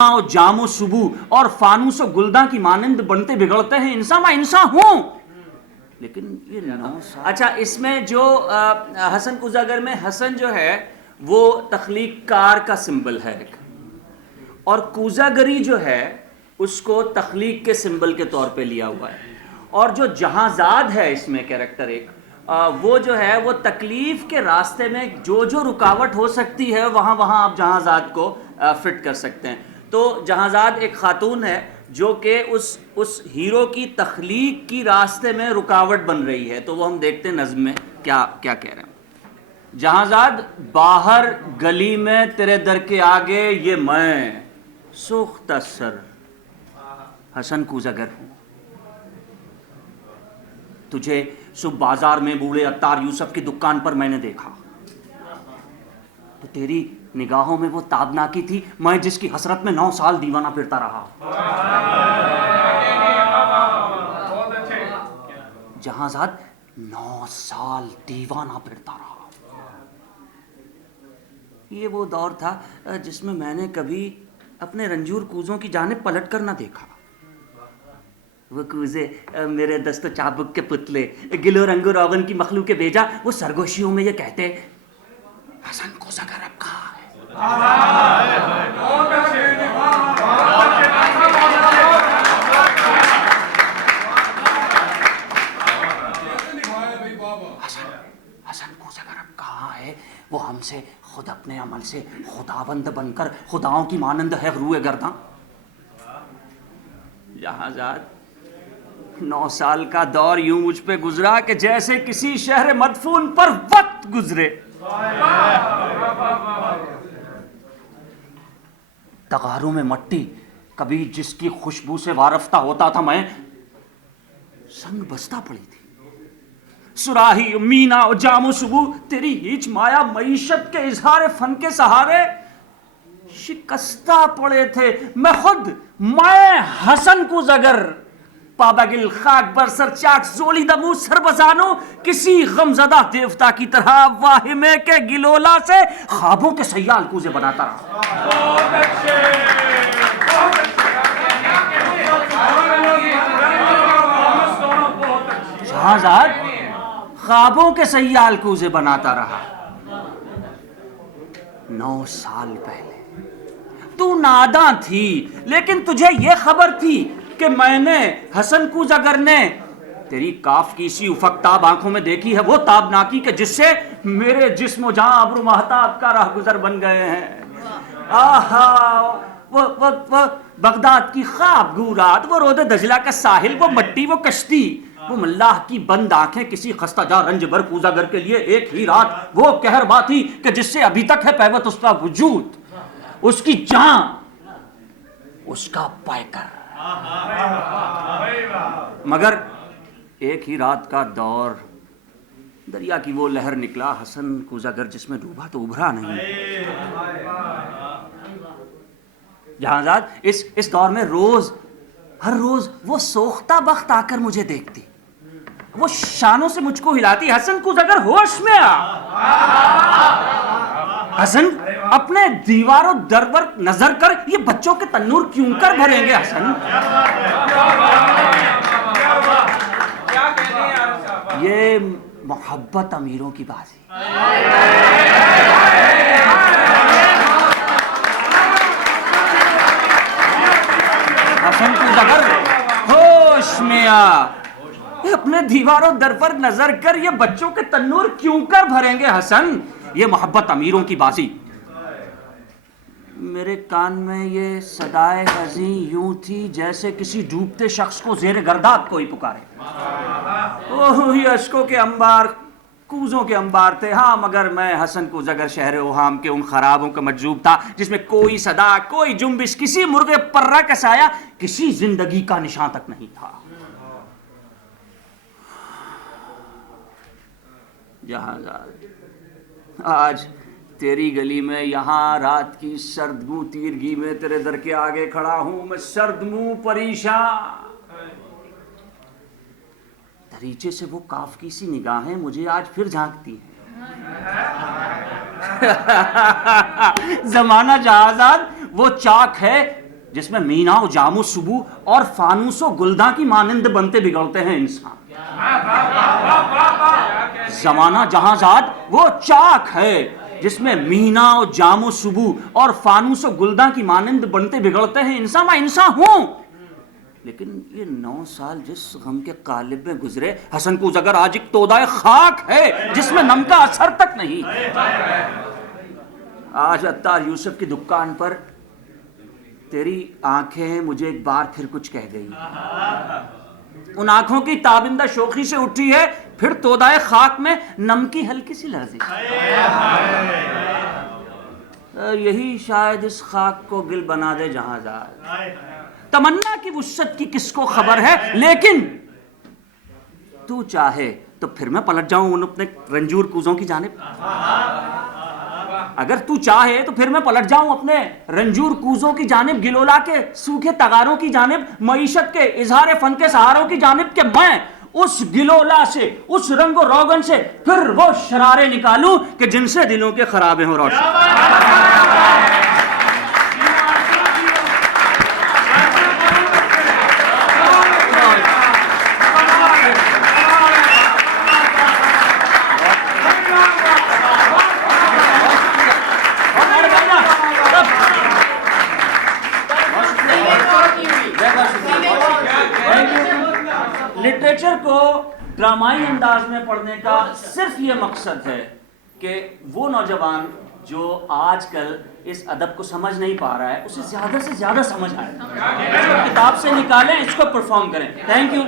اور جام و صبح اور فانوس و گلداں کی مانند بنتے بگڑتے ہیں انسان میں انسان ہوں، لیکن یہ 9 سال۔ اچھا، اس میں جو حسن کوزاگر میں حسن جو ہے وہ تخلیق کار کا سمبل ہے ایک، اور کوزاگری جو ہے اس کو تخلیق کے سمبل کے طور پہ لیا ہوا ہے، اور جو جہانزاد ہے اس میں کیریکٹر ایک، وہ جو ہے وہ تکلیف کے راستے میں جو جو رکاوٹ ہو سکتی ہے وہاں وہاں آپ جہانزاد کو فٹ کر سکتے ہیں۔ تو جہانزاد ایک خاتون ہے جو کہ اس ہیرو کی تخلیق کی راستے میں رکاوٹ بن رہی ہے، تو وہ ہم دیکھتے ہیں نظم میں کیا کیا کہہ رہے ہیں۔ جہانزاد باہر گلی میں تیرے در کے آگے یہ میں سوختہ سر حسن کوزاگر ہوں، تجھے صبح بازار میں بوڑھے عطار یوسف کی دکان پر میں نے دیکھا، تو تیری نگاہوں میں وہ تابناکی تھی میں جس کی حسرت میں 9 سال دیوانہ پھرتا رہا۔ جہانزاد 9 سال دیوانہ پھرتا رہا۔ یہ وہ دور تھا جس میں میں نے کبھی اپنے رنجور کوزوں کی جانب پلٹ کر نہ دیکھا۔ وہ کوزے میرے دست و چابک کے پتلے، گلو رنگ و روغن کی مخلوق کے بیجا، وہ سرگوشیوں میں یہ کہتے حسن کوزاگر اب کہاں ہے؟ حسن کوزاگر اب کہاں ہے؟ وہ ہم سے خود اپنے عمل سے خداوند بن کر خداؤں کی مانند ہے روئے گرداں۔ جہانزاد 9 سال کا دور یوں مجھ پہ گزرا کہ جیسے کسی شہر مدفون پر وقت گزرے۔ تغاروں میں مٹی کبھی جس کی خوشبو سے وارفتہ ہوتا تھا میں، سنگ بستہ پڑی تھی۔ سراہی مینا و جام و صبح تیری ہیچ مایا معیشت کے اظہار فن کے سہارے شکستہ پڑے تھے۔ میں خود میں حسن کوزاگر پابگل خاک بر سر چاک زولی دمو سر بزانو، کسی غمزدہ دیوتا کی طرح واہمے کے گلولا سے خوابوں کے سیال کوزے بناتا رہا۔ جہانزاد خوابوں کے سیال کوزے بناتا رہا۔ 9 سال پہلے تو ناداں تھی، لیکن تجھے یہ خبر تھی کہ میں نے حسن کوزاگر نے تیری کاف کی سی افق تاب آنکھوں میں دیکھی ہے، وہ تابناکی کہ جس سے میرے جسم و جہاں ابر و مہتاب کا راہ گزر بن گئے ہیں۔ آہا وہ بغداد کی خواب گو رات، وہ رود دجلہ کا ساحل، وہ مٹی، وہ کشتی، وہ ملاح کی بند آنکھیں کسی خستہ جا رنج بر کوزاگر کے لیے ایک ہی رات، وہ کہربا تھی کہ جس سے ابھی تک ہے پیوت اس کا وجود، اس کی جان، اس کا پیکر۔ مگر ایک ہی رات کا دور، دریا کی وہ لہر نکلا، حسن کوزاگر جس میں ڈوبا تو ابھرا نہیں۔ جہانزاد اس دور میں ہر روز وہ سوختہ بخت آ کر مجھے دیکھتی، وہ شانوں سے مجھ کو ہلاتی، حسن کوزاگر ہوش میں آ۔ حسن اپنے دیوار و در پر نظر کر، یہ بچوں کے تنور کیوں کر بھریں گے حسن؟ یہ محبت امیروں کی بازی۔ حسن کوزاگر ہوش میں آ، اپنے دیوار و در پر نظر کر، یہ بچوں کے تنور کیوں کر بھریں گے حسن؟ یہ محبت امیروں کی بازی۔ میرے کان میں یہ صدائے عظیم یوں تھی جیسے کسی ڈوبتے شخص کو زیر گرداب کوئی پکارے۔ اوہ یہ اشکوں کے انبار کوزوں کے انبار تھے، ہاں، مگر میں حسن کوزاگر شہر اوہام کے ان خرابوں کا مجذوب تھا جس میں کوئی صدا، کوئی جنبش، کسی مرغ پرہ کا سایہ، کسی زندگی کا نشان تک نہیں تھا۔ جہانزاد آج تیری گلی میں یہاں رات کی سرد منہ تیرگی میں تیرے در کے آگے کھڑا ہوں، میں سرد منہ پریشان، دریچے سے وہ کاف کی سی نگاہیں مجھے آج پھر جھانکتی ہیں۔ زمانہ جہازاد وہ چاک ہے جس میں مینا و جام و صبو اور فانوس و گلداں کی مانند بنتے بگڑتے ہیں انسان. زمانہ جہاں زاد وہ چاک ہے جس میں مینا و جام و صبو اور فانوس و گلداں کی مانند بنتے بگڑتے ہیں انسان. میں انسان ہوں، لیکن یہ 9 سال جس غم کے قالب میں گزرے، حسن کوزگر آج ایک تودائے خاک ہے جس میں نم کا اثر تک نہیں. آج عطار یوسف کی دکان پر تیری آنکھیں مجھے ایک بار پھر کچھ کہہ گئی. ان آنکھوں کی تابندہ شوخی سے اٹھی ہے پھر تودائے خاک میں نم کی ہلکی سی لرزش. یہی شاید اس خاک کو گل بنا دے جہاں زاد. تمنا کی وسعت کی کس کو خبر ہے، لیکن تو چاہے تو پھر میں پلٹ جاؤں ان اپنے رنجور کوزوں کی جانب. اگر تو چاہے تو پھر میں پلٹ جاؤں اپنے رنجور کوزوں کی جانب، گلولا کے سوکھے تغاروں کی جانب، معیشت کے اظہار فن کے سہاروں کی جانب، کہ میں اس گلولا سے، اس رنگ و روغن سے پھر وہ شرارے نکالوں کہ جن سے دلوں کے خرابے ہوں روشن. لٹریچر کو ڈرامائی انداز میں پڑھنے کا صرف یہ مقصد ہے کہ وہ نوجوان جو آج کل اس ادب کو سمجھ نہیں پا رہا ہے اسے زیادہ سے زیادہ سمجھ آئے. کتاب سے نکالیں، اس کو پرفارم کریں. Thank you.